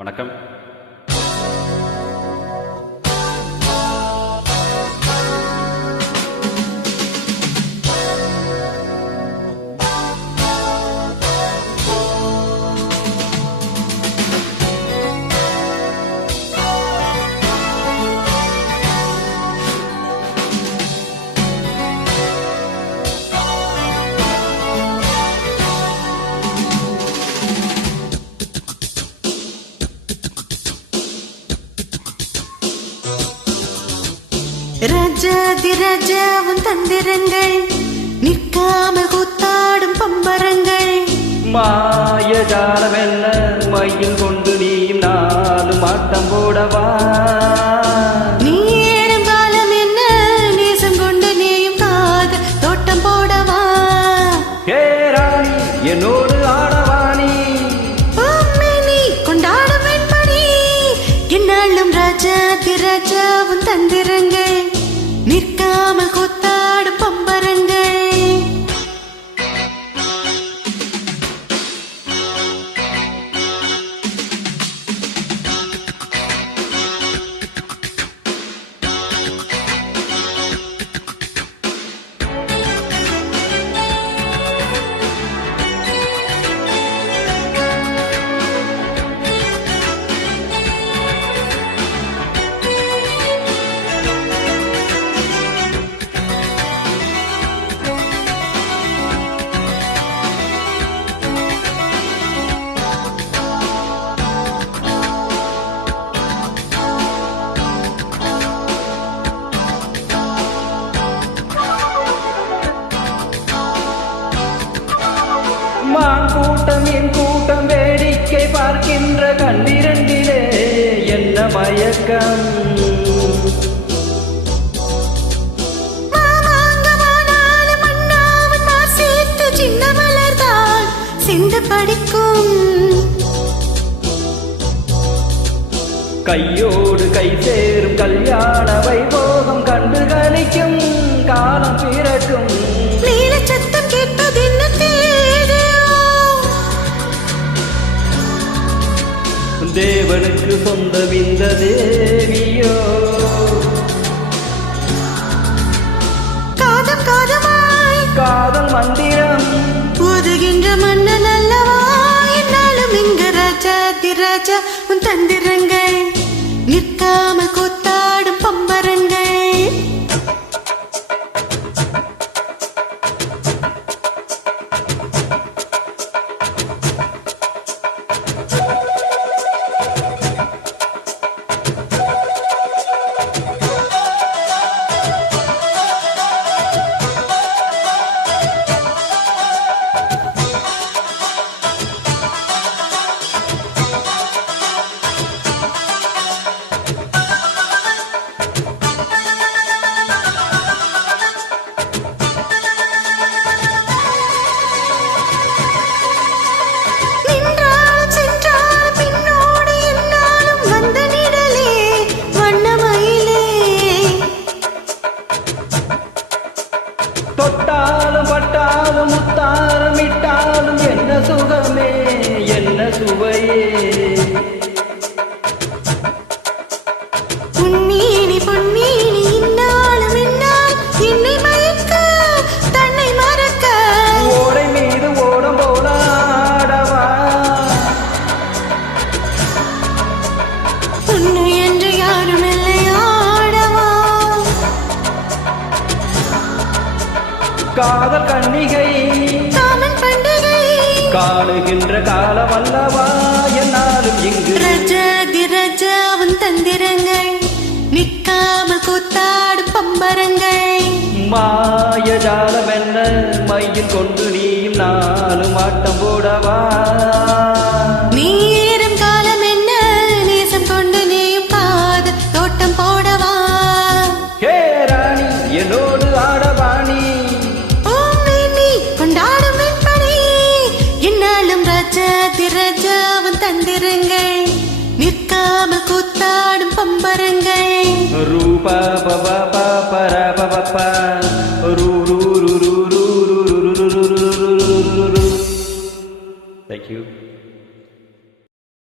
வணக்கம். ராஜாதி ராஜாவும் தந்திரங்கள் நிற்காமல் கூத்தாடும் பம்பரங்கள். மாயஜாலமெல்ல மையில் கொண்டு நீயும் நானும் ஆட்டம் போடவா? நீ ஏறும் காலம் என்ன? நேசம் கொண்டு நீயும் காத தோட்டம் போடவா? ஹே ராணி என்னோடு பார்க்கின்ற கண்ணிரண்டிலே என்ன மயக்கம்? படிக்கும். கையோடு கை சேரும் கல்யாண வைபோகம் தேவனுக்கு சொந்த இந்த தேவியோ. காதம் காதமாய் காதல் மந்திரம். ஊதுகின்ற மன்னன் அல்லவா? என்னாலும் இங்கு ராஜா திராஜா உன் தந்திரங்கள். முத்தாரம் இட்டாலும் என்ன சுகமே என்ன சுவையே. பொன்னீனி பொன்னீனி வாழுகின்ற காலம் அல்லவா? என்னாலும் இங்கு ரஜா கிரஜாவும் தந்திரங்கள் நிற்காமல் கூத்தாள் pa pa pa pa para pa pa pa.